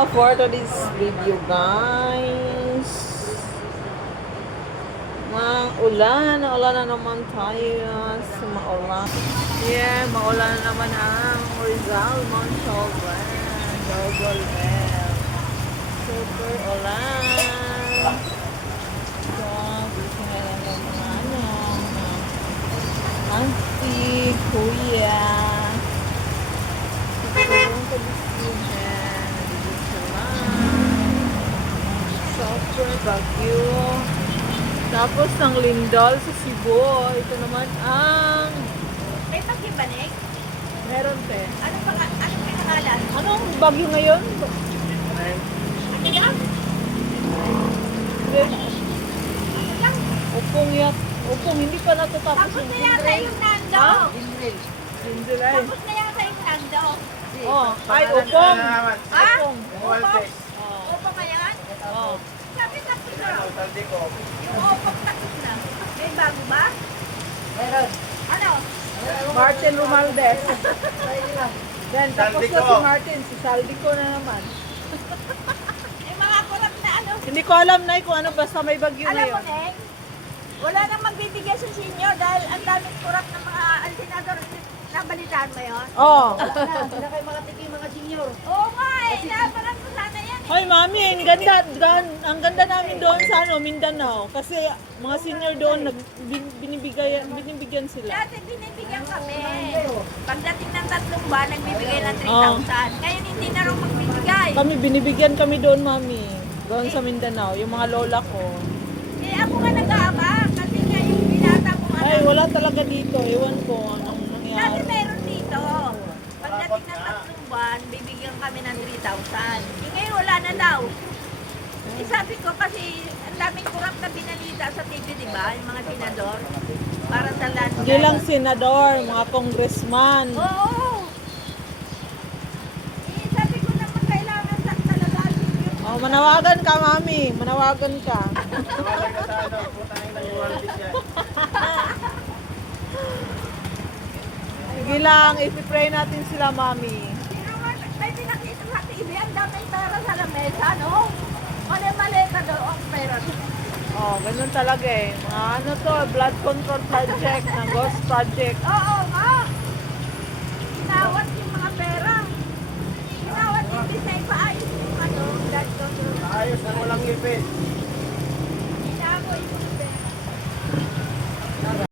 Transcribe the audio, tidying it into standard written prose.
For today's video, guys, maulan na naman tayo sa maulan. Yeah, maulan na naman ang Rizal, Mount Sobrang, Double L. Super ulan. So, gusto nga lang ng mga auntie, kuya. Super Baguio. Tapos ng Lindol sa Cebu. Ito naman ang... May pagkibanig? Meron pe. Anong pinangalan? Anong bagyo ngayon? Ano yan? Upong yak. Upong, hindi pa natatapos Tapos na yata yung Nando. July. Tapos na yata yung Nando. Oh, ay, upong. Ah? Upong. Upong? Oh. Upong ka yan? Oh. Sabi tapos na. Yung upong tapos na. May bago ba? Ano? Martin Romualdez. Then, tapos na si Martin. Si Saldico na naman. May mga kurap na ano. Hindi ko alam na kung ano, basta may bagyo Alam mo, ngayon. Neng, wala nang magbibigay sa senior dahil ang daming kurap ng mga altinador. Nabalitaan mo yun? Oo. Wala kayo mga tiki, mga senior. Oo nga eh. Naparang ko sana yan eh. Hoy, mami, ang ganda namin doon sa Mindanao. Kasi mga senior doon, binibigyan sila. Dati binibigyan kami. Pagdating ng 3 buwan, nagbibigay ng 3,000. Ngayon hindi na rin magbibigay. Binibigyan kami doon, mami. Doon sa Mindanao, yung mga lola ko. Eh ako nga nag-aabang kasi nga yung binata ko Ay, wala talaga dito. Ewan ko anong Dati nangyari. meron dito. Pagdating ng 3 buwan, bibigyan kami ng 3,000. Eh ngayon wala na daw. Eh sabi ko kasi ang daming kurap na binalita sa TV, di ba? Yung mga senador. Para sa land. Hindi lang senador, mga congressman. Oo. Eh sabi ko naman kailangan sa talaga. Oh, manawagan ka, mami. Manawagan ka. Sige lang, ipipray natin sila, mami. Pero may pinakita sa TV, ang daming pera sa lamesa, no? Mali-maleta daw ang pera. Oh, ganun talaga eh. Mga ano to, blood control project, ng ghost project. Oo nga. Ginawat yung mga pera. Ginawat yung bisay paayos yung ano, blood control. Ayos na walang ipin. Ginawat yung